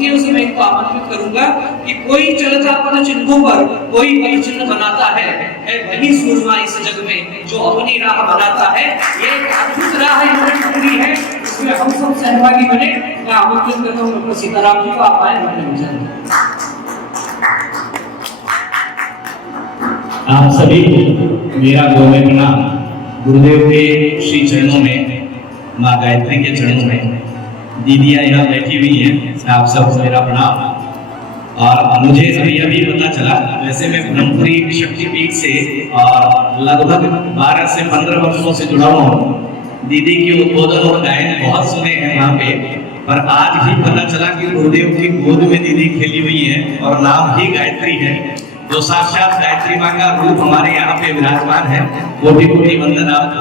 पंक्तियों से मैं इनको आमंत्रित करूंगा कि कोई चलता पद चिन्हों पर कोई पद चिन्ह बनाता है वही सूरमा इस जग में जो अपनी राह बनाता है। ये एक अद्भुत राह है, इसमें हम सब सहभागी बने। मैं आमंत्रित करता हूँ डॉक्टर सीताराम जी को, आप आए हमारे। आप सभी को मेरा गौरव प्रणाम। गुरुदेव के श्री चरणों में, माँ गायत्री के चरणों में, दीदियाँ यहाँ बैठी हुई हैं, आप सबको मेरा प्रणाम। और मुझे अभी पता चला, वैसे मैं ब्रह्मपुरी शक्तिपीठ से और लगभग 12 से 15 वर्षों से जुड़ा हुआ हूँ। दीदी के उद्बोधन और गायन बहुत सुने हैं वहाँ पे, पर आज ही पता चला कि गुरुदेव की गोद में दीदी खेली हुई है और नाम ही गायत्री है, जो साक्षात गायत्री माँ का रूप हमारे यहाँ पे विराजमान है। कोटि कोटि वंदन आपको।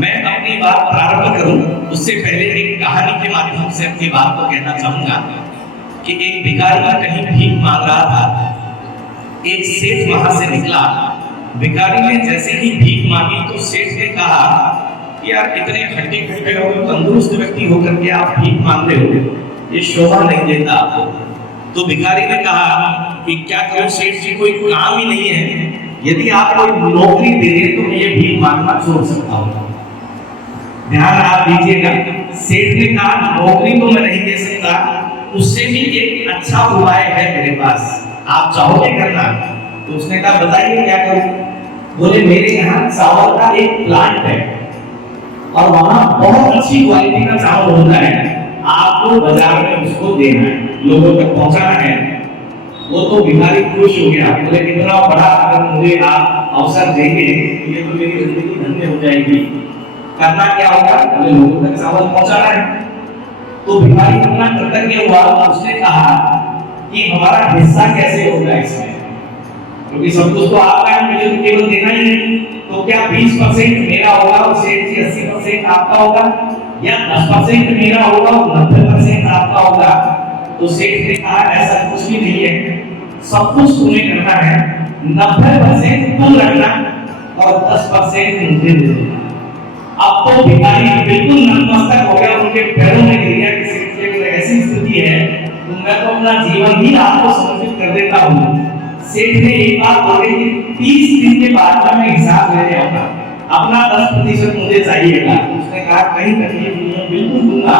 मैं अपनी बात प्रारंभ करूं उससे पहले एक कहानी के माध्यम से अपनी बात को कहना चाहूंगा कि एक भिखारी कहीं भीख मांग रहा था। एक सेठ वहां से निकला। भिखारी ने जैसे ही भीख मांगी तो सेठ ने कहा कि यार इतने हड्डी कट्टे हो, तंदुरुस्त व्यक्ति होकर के आप भीख मांग रहे हो, ये शोभा नहीं देता आपको। तो भिखारी ने कहा कि क्या करूं सेठ जी, कोई काम ही नहीं है, यदि आप कोई नौकरी दे दें तो मैं ये भीख मांगना छोड़ सकता हूं। ध्यान आप दीजिएगा, सेठ ने कहा नौकरी तो मैं नहीं दे सकता, उससे भी एक अच्छा उपाय है मेरे पास, आप चाहोगे करना? तो उसने कहा बताइए क्या करूं। बोले मेरे यहाँ चावल का एक प्लांट है और वहां बहुत अच्छी क्वालिटी का चावल होता है, आपको बाजार में उसको देना है, लोगों तक पहुंचाना है। वो तो भिखारी खुश हो गया, बोले कितना बड़ा अगर मुझे आप अवसर देंगे ये तो मेरी जिंदगी धन्य हो जाएगी। करना क्या होगा? बोले लोगों तक चावल पहुंचाना है। तो भिखारी इतना कृतज्ञ हुआ, उसने कहा कि हमारा हिस्सा कैसे होगा इसमें, क्योंकि सब कुछ तो आपका है, मुझे तो केवल देना ही है। तो क्या 20% मेरा होगा और सेठ जी 80% आपका होगा, या 10% मेरा होगा और 90% आपका होगा? तो सेठ ने कहा ऐसा कुछ भी नहीं है, सब कुछ तुम्हें करना है, 90% तुम रखना और 10% मुझे दे देना। अब तो भिखारी बिल्कुल नतमस्तक हो गया, उनके पैरों में गिर गया कि सेठ जी ऐसी स्थिति है तो मैं तो अपना जीवन ही आपको समर्पित कर देता हूँ। सेठ ने एक बात बोली कि 30 दिन के बाद का मैं हिसाब ले आऊंगा, अपना 10% मुझे चाहिएगा। उसने कहा कहीं तकलीफ नहीं है, बिल्कुल दूंगा।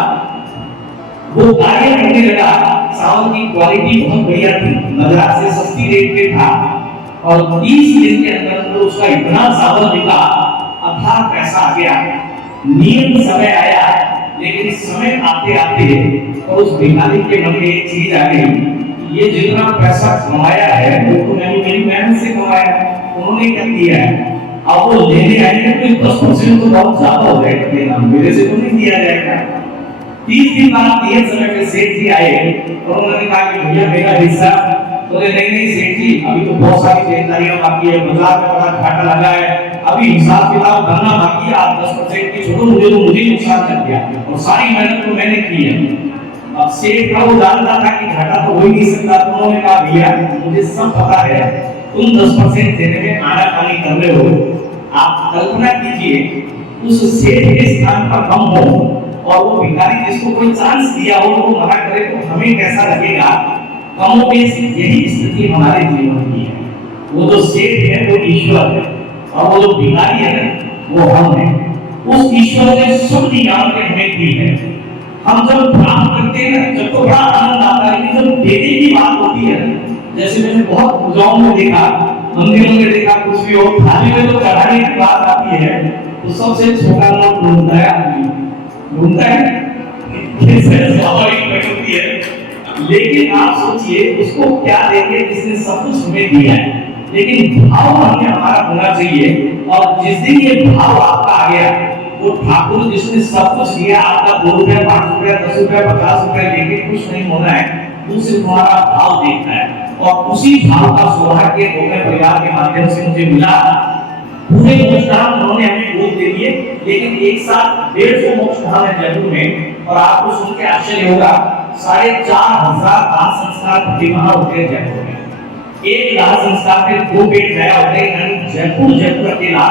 वो कार्य करने लगा, चावल की क्वालिटी बहुत बढ़िया थी, बाजार से सस्ती रेट पे था और 30 दिन के अंदर तो उसका इतना चावल बिका, अथाह पैसा आ गया। नियत समय आया, लेकिन इस समय आते आते और उस भिखारी के मन में एक चीज आ गई, ये जितना पैसा कमाया है वो तो मैंने मेरी मेहनत से कमाया है, उन्होंने क्या दिया है, अब वो लेने आएंगे तो 10% तो बहुत ज्यादा हो जाएगा, मेरे से तो नहीं दिया जाएगा। 30 दिन बाद नियत समय पे सेठ जी आए और उन्होंने कहा कि भैया मेरा हिस्सा। बोले नहीं सेठ जी, अभी तो बहुत सारी जिम्मेदारियां बाकी है, बाजार में बड़ा घाटा लगा है, अभी हिसाब किताब करना बाकी है, आप 10% की छोड़ो, मुझे नुकसान कर दिया और सारी मेहनत तो मैंने की है। अब सेठ का वो जानता था कि घाटा तो हो ही नहीं सकता, तो उन्होंने कहा भैया मुझे सब पता है, तुम 10% देने में आनाकानी कर रहे हो। आप कल्पना कीजिए उस सेठ के स्थान पर हम हो और वो भिखारी जिसको कोई चांस दिया हो वो मना करे तो हमें कैसा लगेगा। कमोबेश यही स्थिति हमारे जीवन की है। वो जो सेठ है वो ईश्वर है और वो जो भिखारी है वो हम हैं। उस ईश्वर ने सब नियामतें हमें दी है। हम जब प्राप्त करते हैं जब तो बड़ा आनंद आता है, जब देने की बात होती है, जैसे मैंने बहुत पूजाओं में देखा, मंदिरों में देखा, कुछ भी हो थाली में तो चढ़ाने की बात आती है तो सबसे छोटा नोट ढूंढता है आदमी, ढूंढता है, स्वाभाविक प्रकृति है। लेकिन आप सोचिए उसको क्या देंगे जिसने सब कुछ हमें दिया है। लेकिन भाव हमें हमारा होना चाहिए, और जिस दिन ये भाव आपका आ गया, वो ठाकुर जिसने सब कुछ दिया, आपका 2 रुपया 5 रुपया 10 रुपया 50 रुपया लेके कुछ नहीं होना है, दूसरे तुम्हारा भाव देखना है। और उसी भाव का सौभाग्य अपने परिवार के माध्यम से मुझे मिला। पूरे मोक्षधाम उन्होंने हमें गोद दे दिए, लेकिन एक साथ 150 मोक्षधाम है जयपुर में, और आपको सुन के आश्चर्य होगा 4500 दान संस्कार प्रतिमाह होते हैं जयपुर में। एक दान संस्कार पे 2 पेड़ जया होते हैं, यानी जयपुर अकेला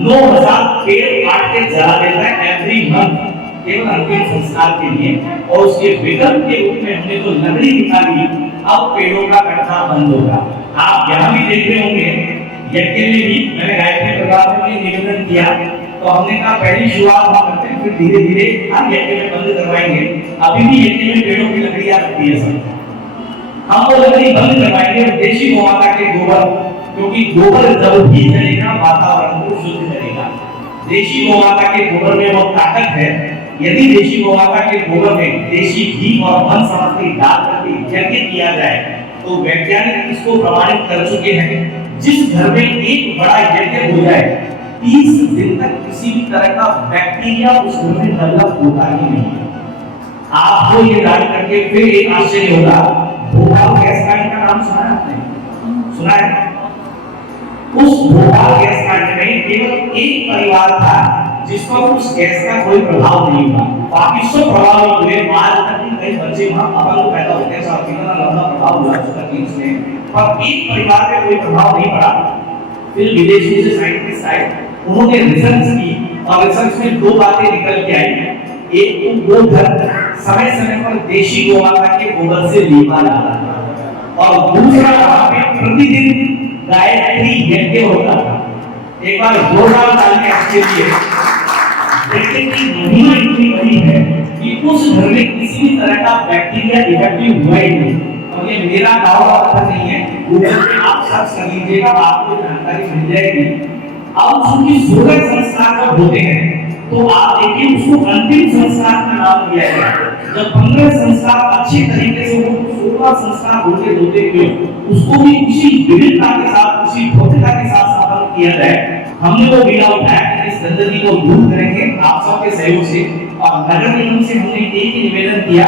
9000 पेड़ काट के जला देता है एवरी मंथ। केवल अंतिम संस्कार के लिए, और उसके विकल्प के रूप में हमने जो लकड़ी निकाली, अब पेड़ों का कटना बंद होगा। आप यहाँ भी देख रहे होंगे, यज्ञ में भी मैंने गायत्री परिवार में निवेदन किया, तो हमने कहा पहली शुरुआत हम करते हैं, फिर धीरे धीरे हम यज्ञ में बंद करवाएंगे। अभी भी यज्ञ में पेड़ों की लकड़ियां रखती है सब, हम वो लकड़ी बंद करवाएंगे। देशी गोमाता के गोबर, क्योंकि गोबर जब भी जलेगा वातावरण को शुद्ध करेगा। देशी गोमाता के गोबर में वो ताकत है। यदि देशी गोमाता के गोबर में देशी घी और वन सामग्री डाल करके यज्ञ किया जाए, तो वैज्ञानिक इसको प्रमाणित कर चुके हैं। जिस घर में एक बड़ा यज्ञ हो जाए, 30 दिन तक किसी भी तरह का बैक्टीरिया उस घर में डेवलप होता ही नहीं। आपको ये जान करके फिर एक आश्चर्य होगा, भोपाल गैस कांड का नाम सुना है आपने? सुना है? उस भोपाल गैस कांड में केवल एक परिवार था जिस पर उस गैस का कोई प्रभाव नहीं हुआ, बाकी सब प्रभाव हुए। आज तक कई बच्चे वहां अपंग पैदा होते हैं, साथ कितना लंबा प्रभाव हुआ उसका केस में, पर एक परिवार पे कोई प्रभाव नहीं पड़ा। फिर विदेशी से साइंटिस्ट आए, उन्होंने रिसर्च की, और रिसर्च में दो बातें निकल के आई। एक तो वो घर समय समय पर देशी गोमाता के गोबर से लीपा जाता था, और दूसरा वहां पे प्रतिदिन गायत्री यज्ञ होता था। एक बार जोरदार ताली आपके लिए। देखिए कि महिमा इतनी बड़ी है कि उस घर में किसी भी तरह का बैक्टीरिया इफेक्टिव हुआ ही नहीं। और ये मेरा दावा वाला नहीं है, गूगल पे आप सर्च कर लीजिएगा, आपको जानकारी मिल जाएगी। अब चूंकि 16 संस्कार जब होते हैं, तो आप देखिए उसको अंतिम संस्कार का नाम दिया गया। जब 15 संस्कार अच्छे तरीके से वो 16 संस्कार होते हुए उसको भी उसी विविधता के साथ, उसी भव्यता के साथ संपन्न किया जाए। हमने वो बीड़ा उठाया कि इस गंदगी को दूर करेंगे आप सबके सहयोग से, और नगर निगम से हमने एक ही निवेदन किया,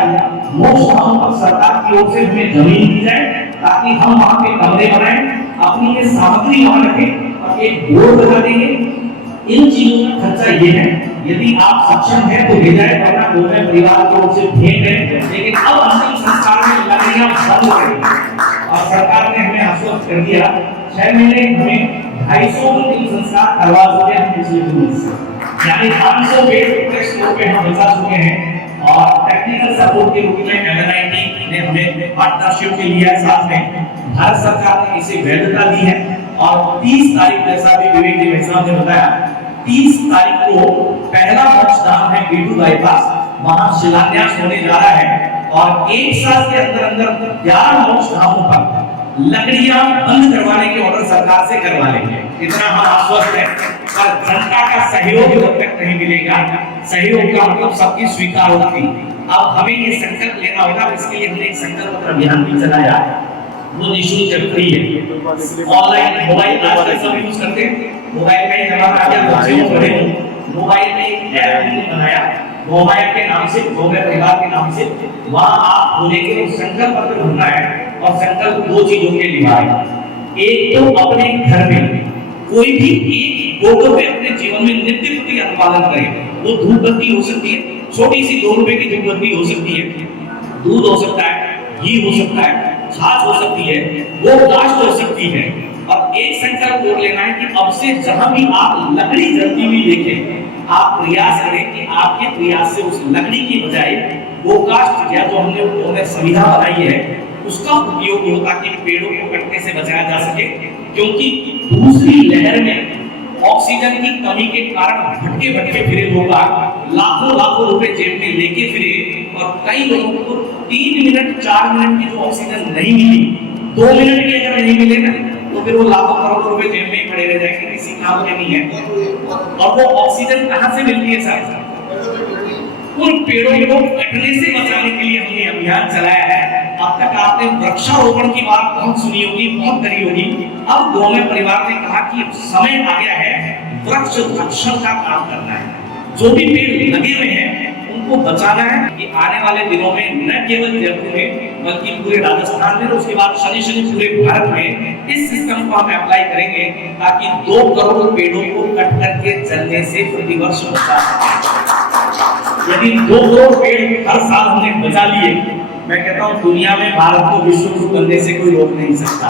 मोक्ष धाम पर सरकार की ओर से हमें जमीन दी जाए ताकि हम वहां पे कमरे बनाएं, अपनी ये सामग्री वहां रखें, और एक बोर्ड लगा देंगे। इन चीजों का खर्चा ये है, यदि आप सक्षम हैं तो ले जाए, वरना गोमे परिवार की ओर से भेंट है। लेकिन अब अंतिम संस्कार में लकड़ियां बंद करेंगे, और सरकार ने हमें आश्वस्त कर दिया 6 महीने हमें 250 अंतिम संस्कार करवा चुके हैं पिछले 2 वर्ष से, यानी 500 बेड टेस्ट पे हम बचा चुके हैं। और टेक्निकल सपोर्ट के रूप में MNIT ने हमें पार्टनरशिप के लिए साथ में भारत सरकार ने इसे वैधता दी है। और 30 तारीख जैसा भी विवेक जी भाई साहब ने बताया, 30 तारीख को पहला मोक्षधाम है बीडू बाईपास, वहां शिलान्यास होने जा रहा है, और एक साल के अंदर अंदर 11 मोक्षधामों पर लकड़ियां बंद करवाने के ऑर्डर सरकार से करवा लेंगे, इतना हम आश्वस्त हैं। पर जनता का सहयोग जब तक नहीं मिलेगा, सहयोग का मतलब सबकी स्वीकार होगी। अब हमें ये संकल्प लेना होगा, इसके लिए हमने एक संकल्प अभियान भी चलाया, वो निःशुल्क फ्री है। ऑनलाइन मोबाइल आजकल सब यूज करते हैं, मोबाइल का ही जमाना आ गया, बच्चे पढ़े मोबाइल में एक ऐप हमने बनाया, मोबाइल के नाम से, गोमे परिवार के नाम से, वहां आप खोलेंगे तो संकल्प पत्र भरना है, और संकल्प 2 चीजों के लिए है। एक तो अपने घर में कोई भी एक फोटो पे अपने जीवन में नित्य प्रति अनुपालन करें। वो धूप बत्ती हो सकती है, छोटी सी 2 रुपए की धूप बत्ती हो सकती है, दूध हो सकता है, घी हो सकता है, छाछ हो सकती है, वो काष्ठ हो सकती है। और एक संकल्प और लेना है कि अब से जहां भी आप लकड़ी जलती हुई देखें, आप प्रयास करें कि आपके प्रयास से उस लकड़ी की बजाय वो काष्ठ या जो हमने सुविधा बनाई है उसका उपयोग हो, ताकि पेड़ों को कटने से बचाया जा सके। क्योंकि दूसरी लहर में ऑक्सीजन की कमी के कारण भटके भटके फिरे लोग लाखों रुपए जेब में लेके फिरे, और कई लोगों को 3 मिनट 4 मिनट की जो ऑक्सीजन नहीं मिली, 2 मिनट की अगर नहीं मिले ना, तो फिर वो लाखों करोड़ों रुपए जेब में ही पड़े रह जाएंगे, किसी काम के नहीं है। और वो ऑक्सीजन कहां से मिलती है साहब? उन पेड़ों को कटने से बचाने के लिए हमने अभियान चलाया है। अब तक आपने वृक्षारोपण की बात बहुत सुनी होगी, बहुत करी होगी। अब गोमे परिवार ने कहा कि समय आ गया है वृक्ष रक्षण का काम करना है। जो भी पेड़ लगे हुए हैं उनको बचाना है। कि आने वाले दिनों में न केवल जयपुर में बल्कि पूरे राजस्थान में, उसके बाद शनि पूरे भारत में इस सिस्टम को हम अप्लाई करेंगे, ताकि 2 करोड़ पेड़ों को कट करके जलने से प्रतिवर्ष बचा सके। यदि 2 करोड़ पेड़ हर साल हमने बचा लिए, मैं कहता हूं दुनिया में भारत को विश्व गुरु बनने से कोई रोक नहीं सकता।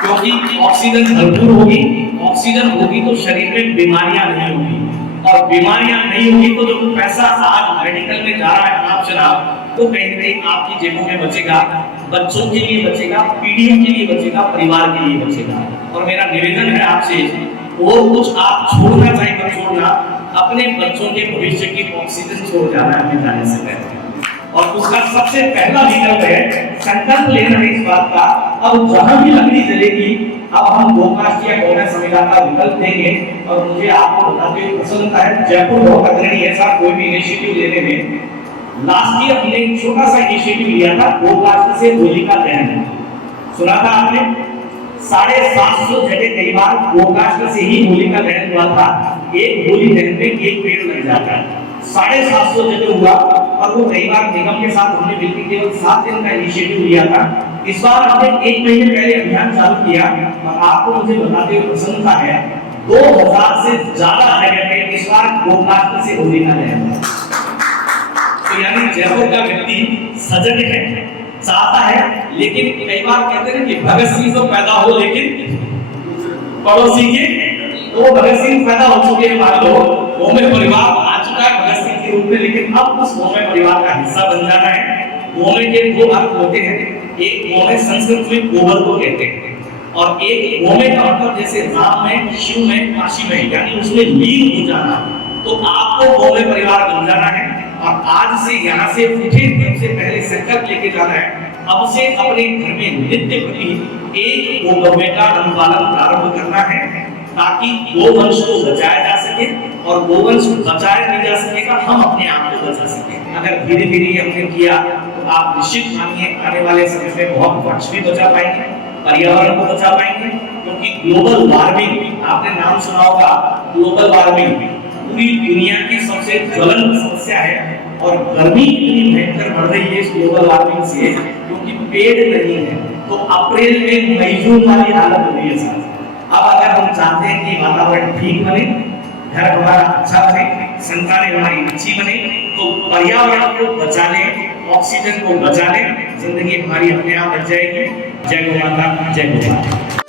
क्योंकि ऑक्सीजन भरपूर होगी, ऑक्सीजन होगी तो शरीर में बीमारियां नहीं होगी। और बीमारियां नहीं होगी तो जो पैसा आज मेडिकल में जा रहा है आप जनाब, वो कहीं ना कहीं आपकी जेबों में बचेगा, बच्चों के लिए बचेगा, पीढ़ियों के लिए बचेगा, परिवार के लिए बचेगा। और मेरा निवेदन है आपसे, और कुछ आप छोड़ना चाहिए मत छोड़ना, अपने बच्चों के भविष्य की ऑक्सीजन छोड़ जाना है अपने जाने से पहले। और उसका सबसे पहला विकल्प है संकल्प लेना है इस बात का, अब जहां भी लकड़ी जलेगी अब हम गोकास्ट या गौरव संविधान का विकल्प देंगे। और मुझे आपको बताते हुए प्रसन्नता है, जयपुर बहुत अग्रणी है ऐसा कोई भी इनिशिएटिव लेने में। लास्ट ईयर हमने एक छोटा सा इनिशिएटिव लिया था, गोकास्ट से होलिका दहन, सुना था आपने? 750 जगह कई बार गोकास्ट से ही होलिका दहन हुआ था। एक होली दहन में एक पेड़ लग जाता है, 750 जगह हुआ। और वो कई बार निगम के साथ हमने मिलकर केवल 7 दिन का इनिशिएटिव लिया था। इस बार हमने 1 महीने पहले अभियान चालू किया और आपको मुझे बताते हुए प्रसन्नता है 2000 से ज्यादा जगह पे इस बार गोकास्ट से होलिका दहन। तो यानी जयपुर का व्यक्ति सजग है, चाहता है, लेकिन कई बार कहते हैं कि भगत सिंह तो पैदा हो लेकिन पड़ोसी के, तो भगत सिंह पैदा हो चुके हैं, मान लो भोमे परिवार आ चुका है भगत सिंह के रूप में, लेकिन अब उस भोमे परिवार का हिस्सा बन जाना है। भोमे के 2 अर्थ होते हैं, एक भोमे संस्कृत में गोबर को कहते हैं, और एक भोमे का मतलब जैसे राम में, शिव में, काशी में, यानी उसमें लीन हो जाना। तो आपको भोमे परिवार बन जाना है और आज से यहाँ से उठे दिन से पहले संकल्प लेके जाना है। अब से अपने घर में नित्य प्रति एक गोगौवे का अनुपालन प्रारंभ करना है, ताकि गोवंश को बचाया जा सके, और गोवंश बचाया नहीं जा सकेगा, हम अपने आप को बचा सके। अगर धीरे धीरे हमने किया तो आप निश्चित मानिए आने वाले समय में बहुत वृक्ष भी बचा पाएंगे, पर्यावरण को बचा पाएंगे। क्योंकि ग्लोबल वार्मिंग, आपने नाम सुना होगा, ग्लोबल वार्मिंग पूरी दुनिया की सबसे ज्वलंत समस्या है। और गर्मी इतनी भयंकर बढ़ रही है इस ग्लोबल वार्मिंग से, क्योंकि पेड़ नहीं है। तो अप्रैल में मई जून वाली हालत हो रही है साथ। अब अगर हम चाहते हैं कि वातावरण ठीक बने, घर हमारा अच्छा बने, संतानें हमारी अच्छी बने, तो पर्यावरण को बचा लें, ऑक्सीजन को बचा लें, जिंदगी हमारी अपने आप बच जाएगी। जय गौ माता, जय गौ माता।